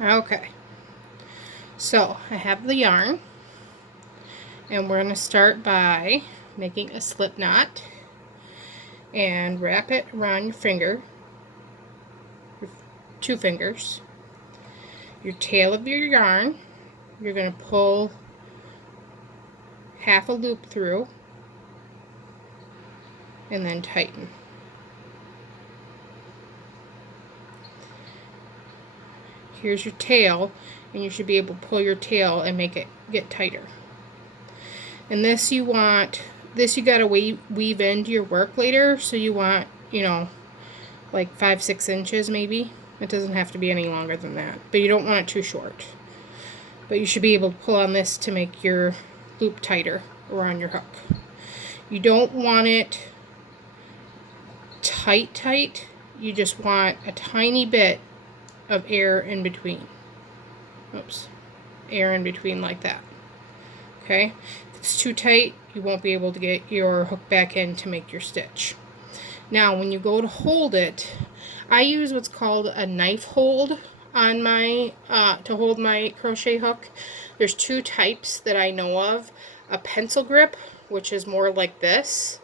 Okay, so I have the yarn, and we're going to start by making a slip knot and wrap it around your finger, your 2 fingers. Your tail of your yarn, you're going to pull half a loop through and then tighten. Here's your tail, and you should be able to pull your tail and make it get tighter. And this you gotta weave into your work later, so you want, like 5-6 inches maybe. It doesn't have to be any longer than that, but you don't want it too short. But you should be able to pull on this to make your loop tighter around your hook. You don't want it tight. You just want a tiny bit of air in between. Oops. Air in between like that. Okay? If it's too tight, you won't be able to get your hook back in to make your stitch. Now, when you go to hold it, I use what's called a knife hold on my, to hold my crochet hook. There's 2 types that I know of. A pencil grip, which is more like this.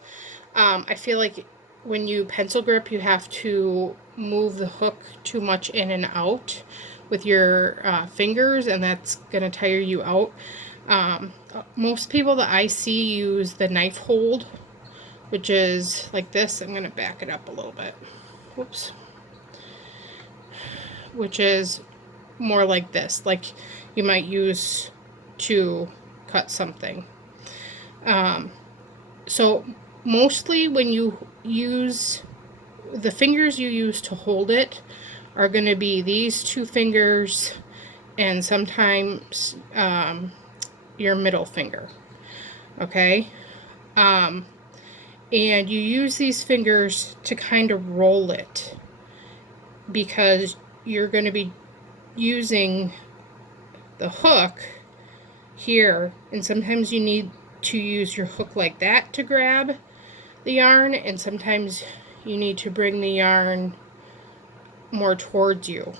I feel like when you pencil grip, you have to move the hook too much in and out with your fingers, and that's going to tire you out. Most people that I see use the knife hold, which is like this. I'm going to back it up a little bit. Whoops. Which is more like this, like you might use to cut something. So mostly when you use the fingers you use to hold it are going to be these 2 fingers and sometimes your middle finger. Okay? And you use these fingers to kind of roll it, because you're going to be using the hook here, and sometimes you need to use your hook like that to grab the yarn, and sometimes you need to bring the yarn more towards you.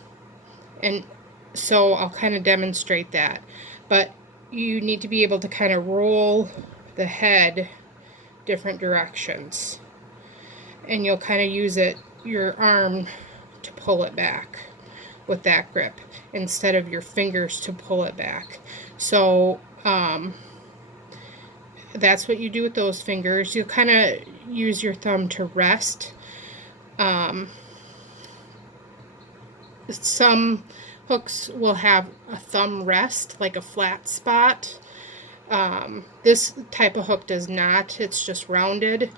And so I'll kind of demonstrate that. But you need to be able to kind of roll the head different directions. And you'll kind of use your arm to pull it back with that grip instead of your fingers to pull it back. So that's what you do with those fingers. You'll kind of use your thumb to rest. Some hooks will have a thumb rest, like a flat spot. This type of hook does not. It's just rounded.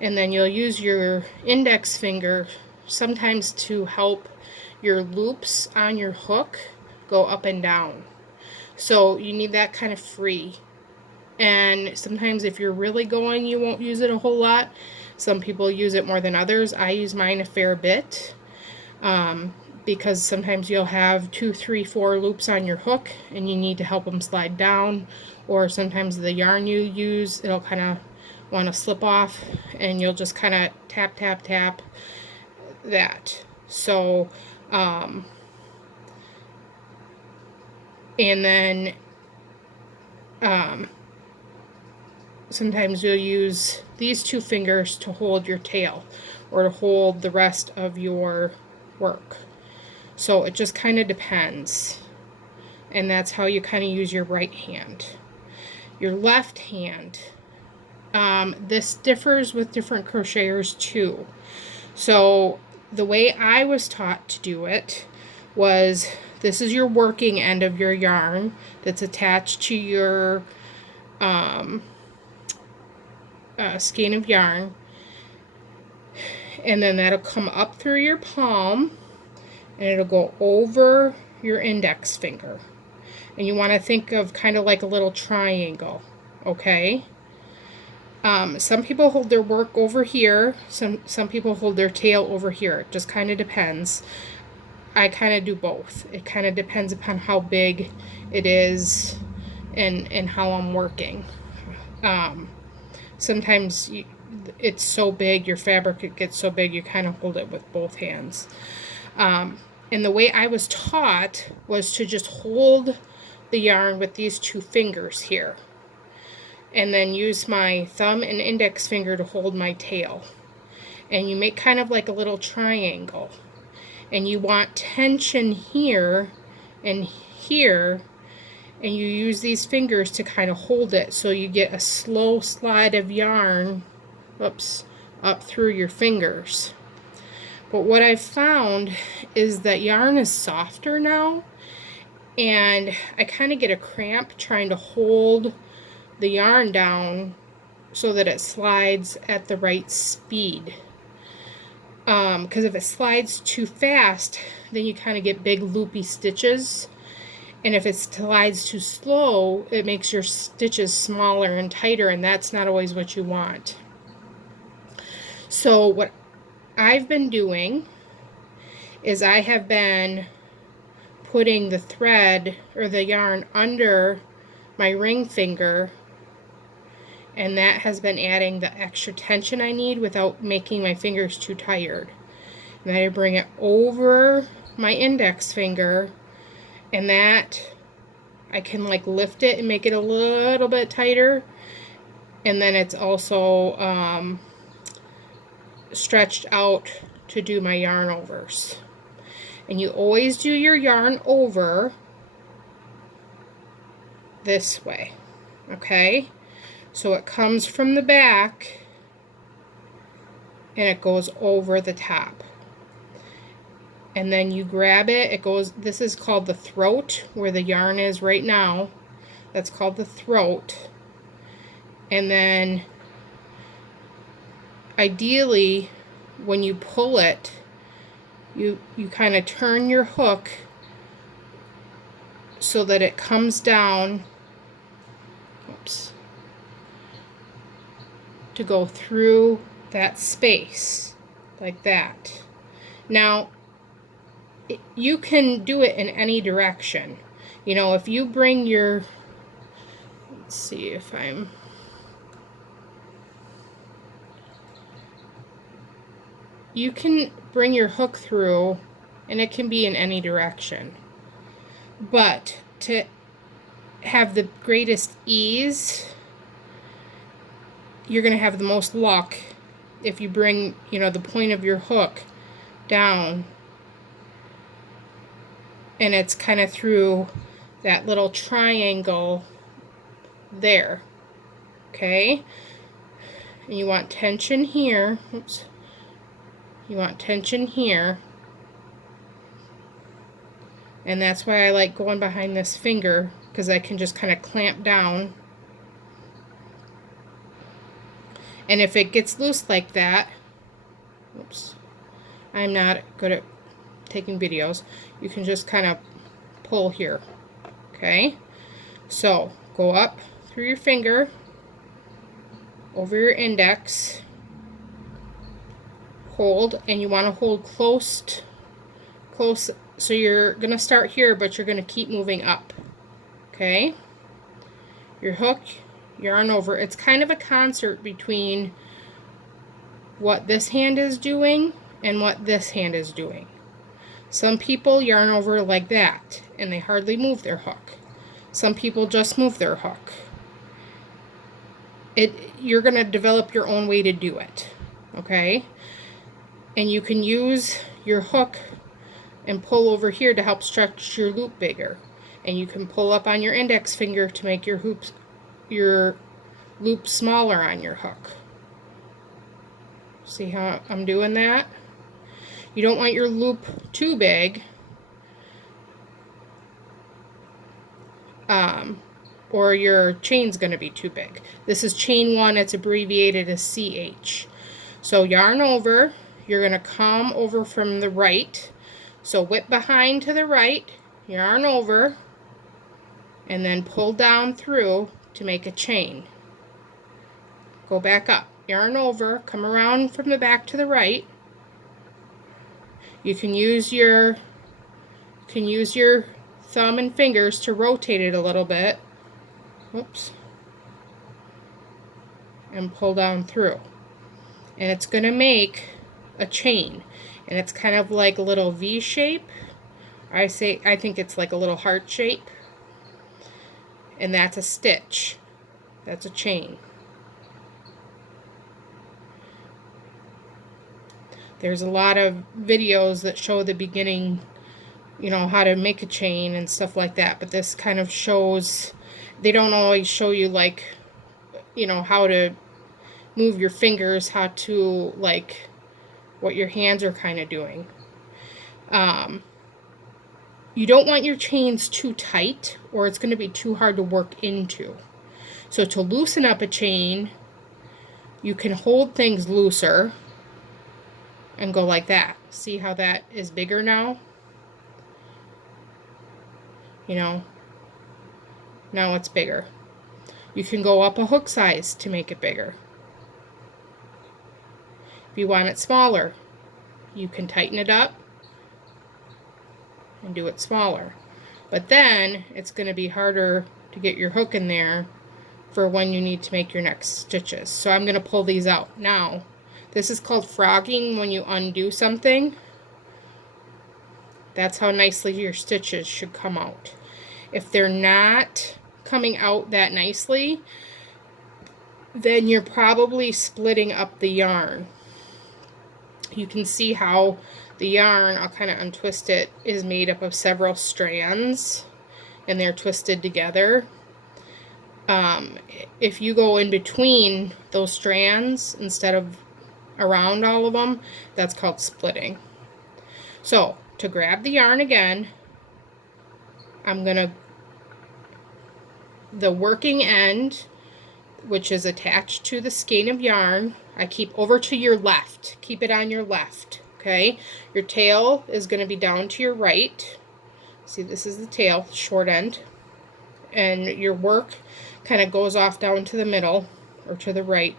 And then you'll use your index finger sometimes to help your loops on your hook go up and down. So you need that kind of free. And sometimes if you're really going, you won't use it a whole lot. Some people use it more than others. I use mine a fair bit, because sometimes you'll have 2, 3, 4 loops on your hook and you need to help them slide down, or sometimes the yarn you use, it'll kind of want to slip off, and you'll just kind of tap that. So and then sometimes you'll use these 2 fingers to hold your tail or to hold the rest of your work. So it just kind of depends. And that's how you kind of use your right hand. Your left hand, this differs with different crocheters too. So the way I was taught to do it was, this is your working end of your yarn that's attached to your skein of yarn, and then that'll come up through your palm and it'll go over your index finger, and you want to think of kind of like a little triangle. Okay, some people hold their work over here, some people hold their tail over here. It just kind of depends. I kind of do both. It kind of depends upon how big it is and how I'm working. Sometimes it's so big, your fabric, it gets so big, you kind of hold it with both hands. And the way I was taught was to just hold the yarn with these two fingers here, and then use my thumb and index finger to hold my tail. And you make kind of like a little triangle. And you want tension here and here, and you use these fingers to kind of hold it so you get a slow slide of yarn, oops, up through your fingers. But what I've found is that yarn is softer now, and I kind of get a cramp trying to hold the yarn down so that it slides at the right speed. Because if it slides too fast, then you kind of get big loopy stitches. And if it slides too slow, it makes your stitches smaller and tighter, and that's not always what you want. So what I've been doing is I have been putting the thread or the yarn under my ring finger, and that has been adding the extra tension I need without making my fingers too tired. And then I bring it over my index finger, and that I can like lift it and make it a little bit tighter, and then it's also stretched out to do my yarn overs. And you always do your yarn over this way, okay? So it comes from the back and it goes over the top. And then you grab it, it goes, this is called the throat, where the yarn is right now. That's called the throat. And then ideally, when you pull it, you kind of turn your hook so that it comes down, oops, to go through that space like that. Now, you can do it in any direction. You know, if you bring your, let's see if you can bring your hook through, and it can be in any direction. But to have the greatest ease, you're going to have the most luck if you bring, you know, the point of your hook down, and it's kind of through that little triangle there, okay? And you want tension here, oops, you want tension here, and that's why I like going behind this finger, because I can just kind of clamp down. And if it gets loose like that, oops, I'm not good at taking videos, you can just kind of pull here, okay? So go up through your finger, over your index, hold, and you want to hold close, so you're going to start here, but you're going to keep moving up, okay? Your hook, yarn over. It's kind of a concert between what this hand is doing and what this hand is doing. Some people yarn over like that, and they hardly move their hook. Some people just move their hook. You're going to develop your own way to do it, okay? And you can use your hook and pull over here to help stretch your loop bigger. And you can pull up on your index finger to make your loop smaller on your hook. See how I'm doing that? You don't want your loop too big, or your chain's going to be too big. This is chain 1, it's abbreviated as CH. So yarn over, you're going to come over from the right. So whip behind to the right, yarn over, and then pull down through to make a chain. Go back up, yarn over, come around from the back to the right. You can use your thumb and fingers to rotate it a little bit. Whoops. And pull down through. And it's going to make a chain. And it's kind of like a little V shape. I think it's like a little heart shape, and that's a stitch. That's a chain. There's a lot of videos that show the beginning, you know, how to make a chain and stuff like that, but this kind of shows, they don't always show you, like, you know, how to move your fingers, how to, like, what your hands are kind of doing. You don't want your chains too tight, or it's going to be too hard to work into. So to loosen up a chain, you can hold things looser and go like that. See how that is bigger now? You know, now it's bigger. You can go up a hook size to make it bigger. If you want it smaller, you can tighten it up and do it smaller. But then it's going to be harder to get your hook in there for when you need to make your next stitches. So I'm going to pull these out. Now, this is called frogging when you undo something. That's how nicely your stitches should come out. If they're not coming out that nicely, then you're probably splitting up the yarn. You can see how the yarn, I'll kind of untwist it, is made up of several strands, and they're twisted together. If you go in between those strands instead of around all of them, that's called splitting. So to grab the yarn again, I'm gonna, the working end, which is attached to the skein of yarn, I keep over to your left. Keep it on your left, okay? Your tail is going to be down to your right. See, this is the tail, short end. And your work kind of goes off down to the middle or to the right.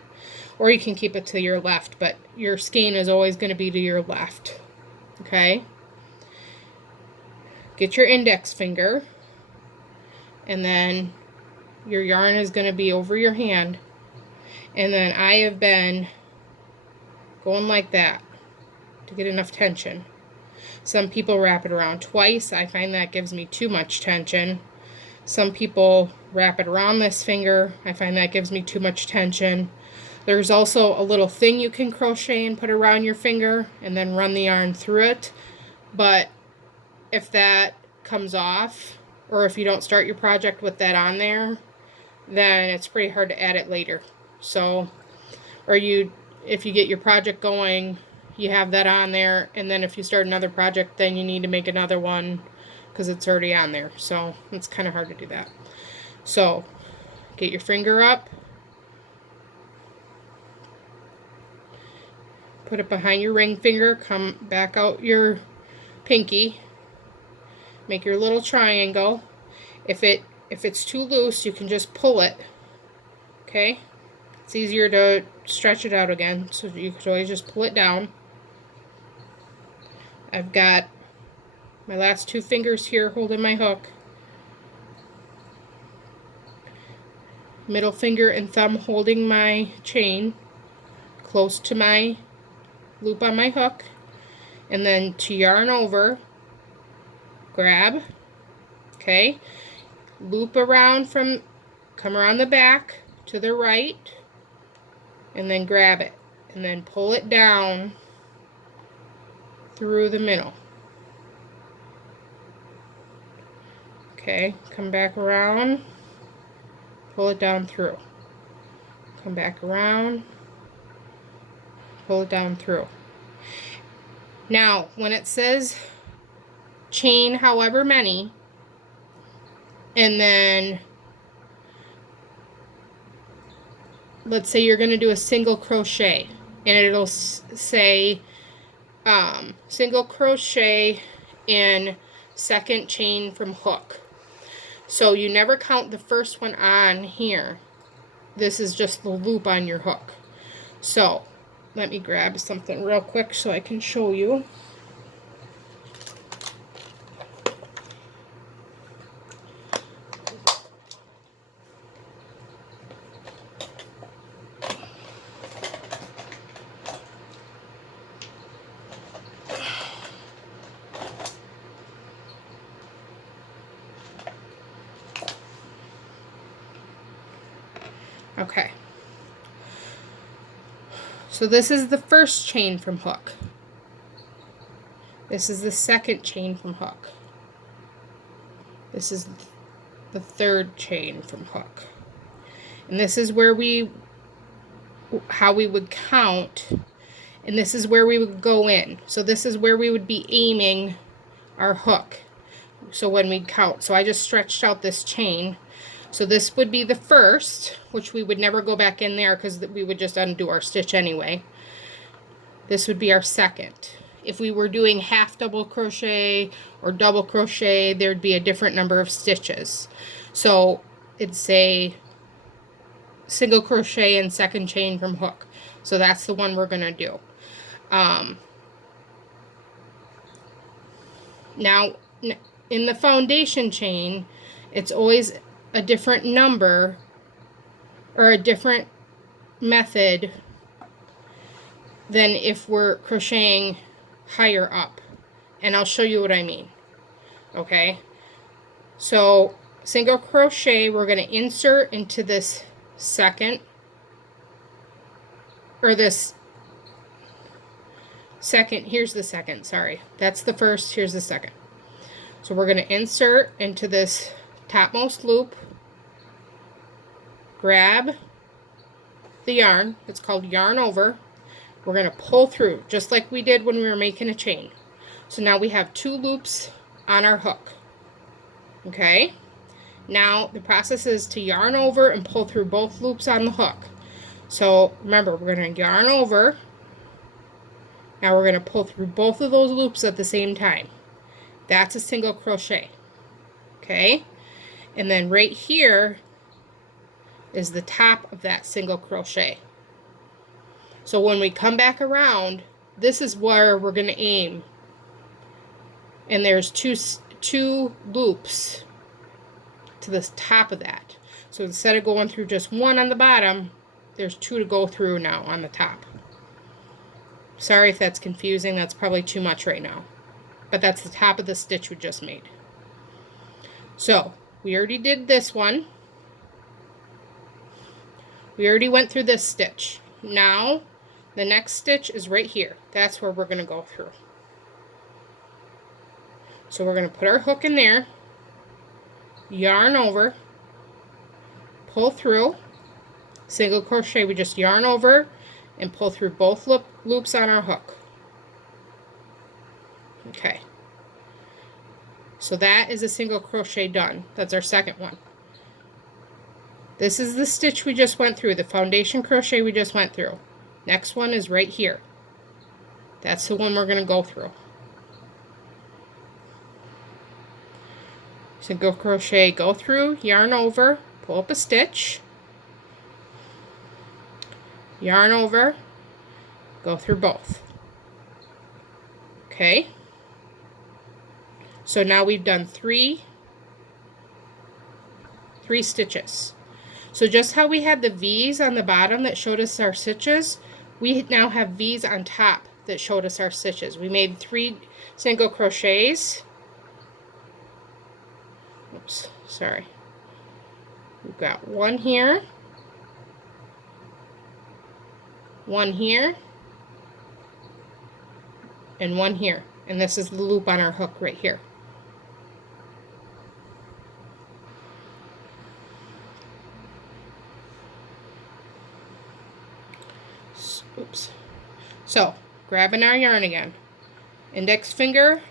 Or you can keep it to your left, but your skein is always going to be to your left, okay? Get your index finger, and then your yarn is going to be over your hand. And then I have been going like that to get enough tension. Some people wrap it around twice. I find that gives me too much tension. Some people wrap it around this finger. I find that gives me too much tension. There's also a little thing you can crochet and put around your finger and then run the yarn through it. But if that comes off, or if you don't start your project with that on there, then it's pretty hard to add it later. So, or if you get your project going, you have that on there, and then if you start another project, then you need to make another one because it's already on there. So it's kind of hard to do that. So get your finger up, put it behind your ring finger, come back out your pinky, make your little triangle. If it's too loose, you can just pull it, okay? It's easier to stretch it out again, so you could always just pull it down. I've got my last two fingers here holding my hook. Middle finger and thumb holding my chain close to my loop on my hook. And then to yarn over, grab, okay? Loop around come around the back to the right, and then grab it. And then pull it down through the middle. Okay, come back around, pull it down through. Come back around, pull it down through. Now, when it says chain however many, and then let's say you're going to do a single crochet, and it'll say single crochet in second chain from hook. So you never count the first one on here. This is just the loop on your hook. So let me grab something real quick so I can show you. Okay. So this is the first chain from hook. This is the second chain from hook. This is the third chain from hook. And this is where how we would count, and this is where we would go in. So this is where we would be aiming our hook. So when we count, so I just stretched out this chain. So this would be the first, which we would never go back in there because we would just undo our stitch anyway. This would be our second. If we were doing half double crochet or double crochet, there'd be a different number of stitches. So it'd say single crochet and second chain from hook. So that's the one we're gonna do. Now in the foundation chain, it's always a different number or a different method than if we're crocheting higher up, and I'll show you what I mean. Okay, so single crochet, we're going to insert into this second, or this second, here's the second, sorry, that's the first, here's the second. So we're going to insert into this topmost loop, grab the yarn, it's called yarn over. We're going to pull through just like we did when we were making a chain. So now we have 2 loops on our hook. Okay, now the process is to yarn over and pull through both loops on the hook. So remember, we're going to yarn over. Now we're going to pull through both of those loops at the same time. That's a single crochet. Okay, and then right here is the top of that single crochet. So when we come back around, this is where we're going to aim. And there's two loops to the top of that. So instead of going through just one on the bottom, there's 2 to go through now on the top. Sorry if that's confusing, that's probably too much right now. But that's the top of the stitch we just made. So we already did this one. We already went through this stitch. Now the next stitch is right here. That's where we're going to go through. So we're going to put our hook in there, yarn over, pull through, single crochet. We just yarn over and pull through both loops on our hook. Okay. So that is a single crochet done. That's our second one. This is the stitch we just went through, the foundation crochet we just went through. Next one is right here. That's the one we're going to go through. Single crochet, go through, yarn over, pull up a stitch, yarn over, go through both. Okay, so now we've done three stitches. So just how we had the V's on the bottom that showed us our stitches, we now have V's on top that showed us our stitches. We made 3 single crochets. Oops, sorry. We've got one here, one here, and one here. And this is the loop on our hook right here. Oops. So, grabbing our yarn again. Index finger,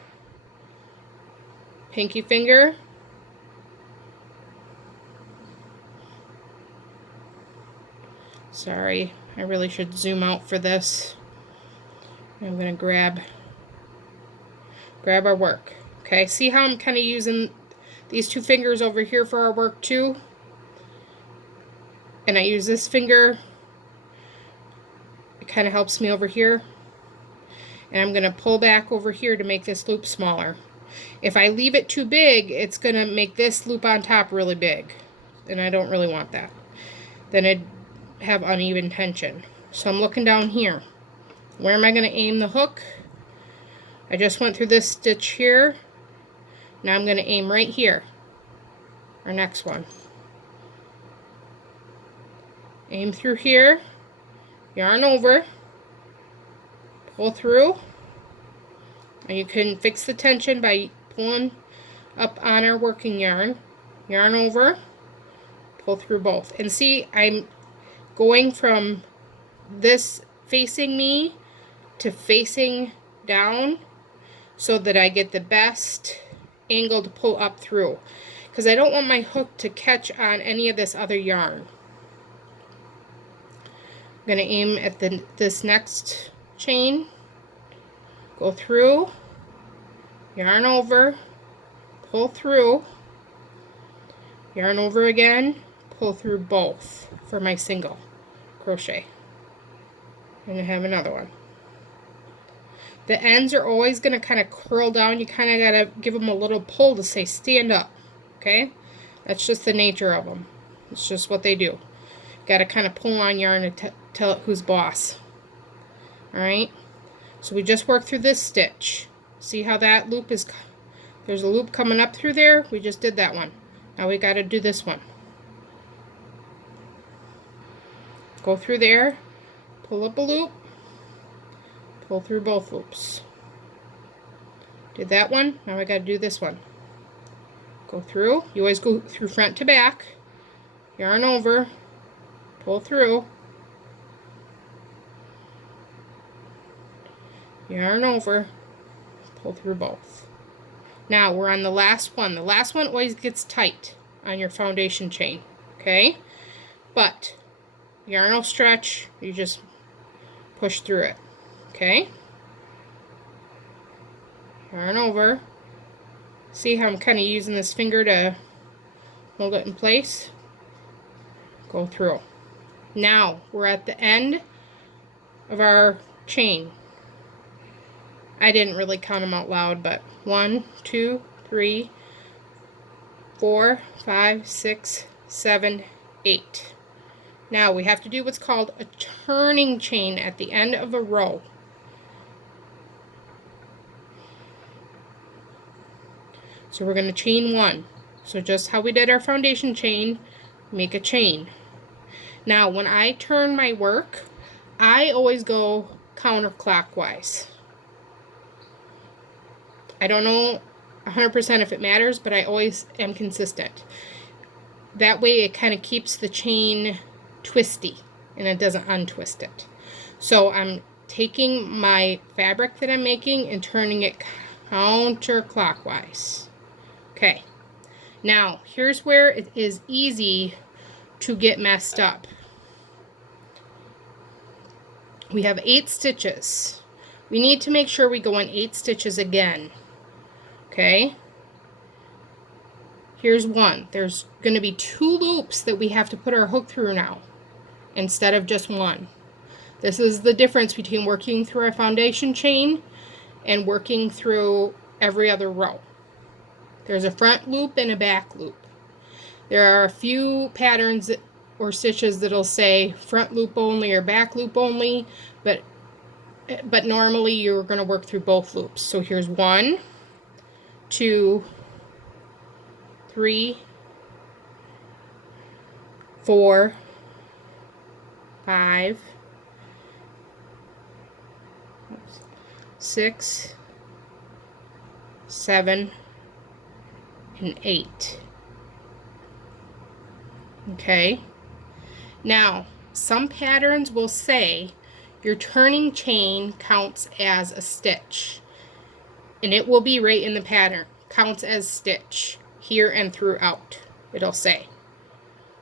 pinky finger, sorry, I really should zoom out for this. I'm going to grab our work. Okay, see how I'm kind of using these 2 fingers over here for our work too? And I use this finger, it kind of helps me over here. And I'm going to pull back over here to make this loop smaller. If I leave it too big, it's going to make this loop on top really big. And I don't really want that. Then it'd have uneven tension. So I'm looking down here. Where am I going to aim the hook? I just went through this stitch here. Now I'm going to aim right here. Our next one. Aim through here, yarn over, pull through, and you can fix the tension by pulling up on our working yarn, yarn over, pull through both. And see, I'm going from this facing me to facing down so that I get the best angle to pull up through, because I don't want my hook to catch on any of this other yarn. I'm going to aim at this next chain, go through, yarn over, pull through, yarn over again, pull through both for my single crochet. And I have another one. The ends are always going to kind of curl down. You kind of got to give them a little pull to say stand up. Okay? That's just the nature of them. It's just what they do. Got to kind of pull on yarn to tell it who's boss. Alright? So we just worked through this stitch. See how that loop is... There's a loop coming up through there. We just did that one. Now we got to do this one. Go through there. Pull up a loop. Pull through both loops. Did that one. Now I got to do this one. Go through. You always go through front to back. Yarn over. Pull through. Yarn over. Pull through both. Now we're on the last one. The last one always gets tight on your foundation chain. Okay? But yarn will stretch. You just push through it. Okay? Yarn over. See how I'm kind of using this finger to hold it in place? Go through. Now, we're at the end of our chain. I didn't really count them out loud, but 1, 2, 3, 4, 5, 6, 7, 8. Now, we have to do what's called a turning chain at the end of a row. So we're going to chain 1. So just how we did our foundation chain, make a chain. Now when I turn my work, I always go counterclockwise. I don't know 100% if it matters, but I always am consistent. That way it kind of keeps the chain twisty and it doesn't untwist it. So I'm taking my fabric that I'm making and turning it counterclockwise. Okay, now here's where it is easy to get messed up. We have 8 stitches. We need to make sure we go in 8 stitches again. Okay, here's one. There's going to be 2 loops that we have to put our hook through now instead of just one. This is the difference between working through our foundation chain and working through every other row. There's a front loop and a back loop. There are a few patterns or stitches that'll say front loop only or back loop only, but normally you're going to work through both loops. So here's 1, 2, 3, 4, 5, 6, 7, and 8. Okay, now some patterns will say your turning chain counts as a stitch, and it will be right in the pattern, counts as stitch here and throughout, it'll say,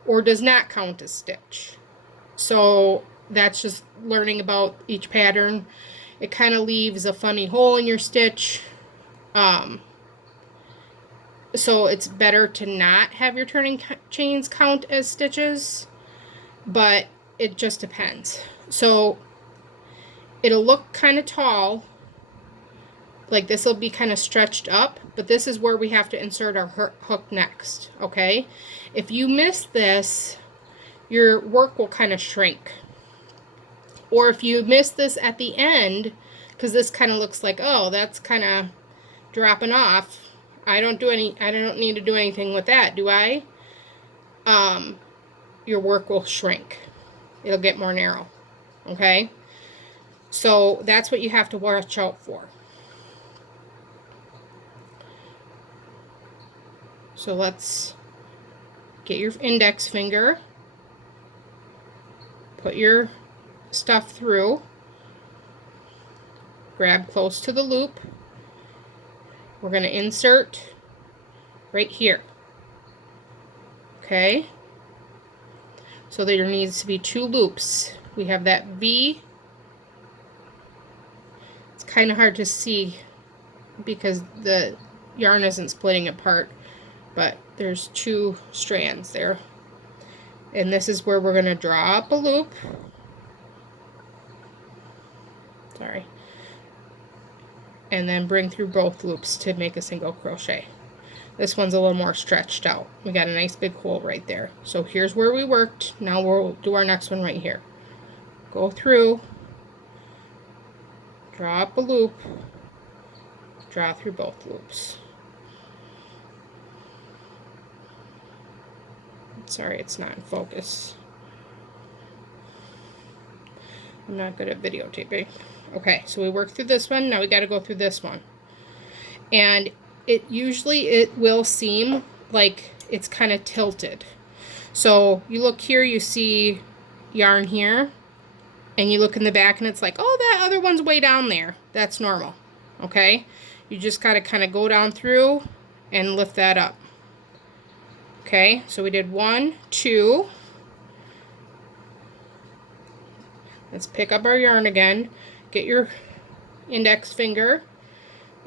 or does not count as stitch. So that's just learning about each pattern. It kind of leaves a funny hole in your stitch. So it's better to not have your turning chains count as stitches, but it just depends. So it'll look kind of tall, like this will be kind of stretched up, but this is where we have to insert our hook next, okay? If you miss this, your work will kind of shrink. Or if you miss this at the end, because this kind of looks like, oh, that's kind of dropping off, I don't need to do anything with that, do I? Your work will shrink. it'll get more narrow. Okay? So that's what you have to watch out for. So let's get your index finger, put your stuff through, grab close to the loop. We're going to insert right here. Okay? So there needs to be 2 loops. We have that V. It's kind of hard to see because the yarn isn't splitting apart, but there's 2 strands there. And this is where we're going to draw up a loop. Sorry. And then bring through both loops to make a single crochet. This one's a little more stretched out. We got a nice big hole right there. So here's where we worked. Now we'll do our next one right here. Go through, draw up a loop, draw through both loops. Sorry, it's not in focus. I'm not good at videotaping. Okay, so we worked through this one. Now we got to go through this one. And it will seem like it's kind of tilted. So you look here, you see yarn here, and you look in the back and it's like, oh, that other one's way down there. That's normal. Okay? You just got to kind of go down through and lift that up. Okay, so we did 1, 2. Let's pick up our yarn again. Get your index finger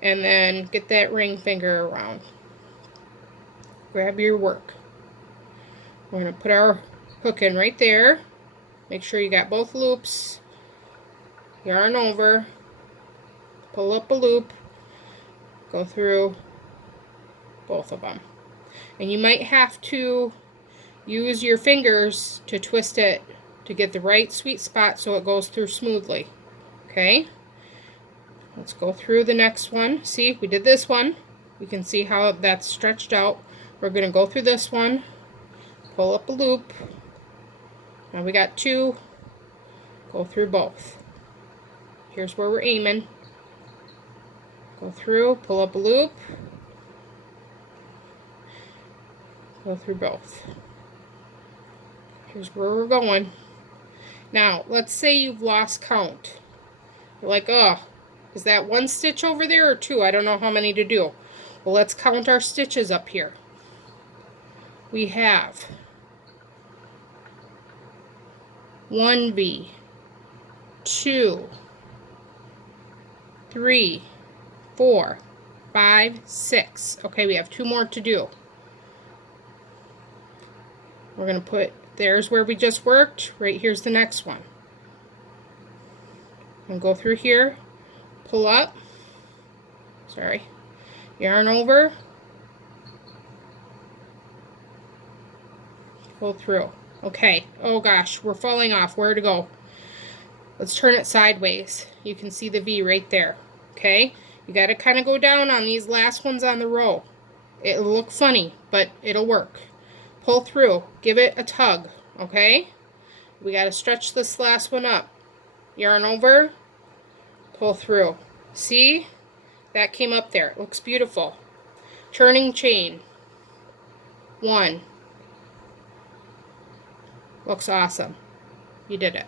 and then get that ring finger around. Grab your work. We're going to put our hook in right there. Make sure you got both loops. Yarn over. Pull up a loop. Go through both of them. And you might have to use your fingers to twist it to get the right sweet spot so it goes through smoothly. Okay? Let's go through the next one. See, we did this one. We can see how that's stretched out. We're going to go through this one. Pull up a loop. Now we got 2. Go through both. Here's where we're aiming. Go through, pull up a loop. Go through both. Here's where we're going. Now, let's say you've lost count. You're like, oh, is that 1 stitch over there or 2? I don't know how many to do. Well, let's count our stitches up here. We have 1 V, 2, 3, 4, 5, 6. Okay, we have 2 more to do. We're going to put, there's where we just worked. Right here's the next one. And go through here, pull up, sorry, yarn over, pull through. Okay, oh gosh, we're falling off. Where to go? Let's turn it sideways. You can see the V right there. Okay, you got to kind of go down on these last ones on the row. It'll look funny, but it'll work. Pull through, give it a tug. Okay, we got to stretch this last one up. Yarn over, pull through. See, that came up there. It looks beautiful. Turning chain. 1. Looks awesome. You did it.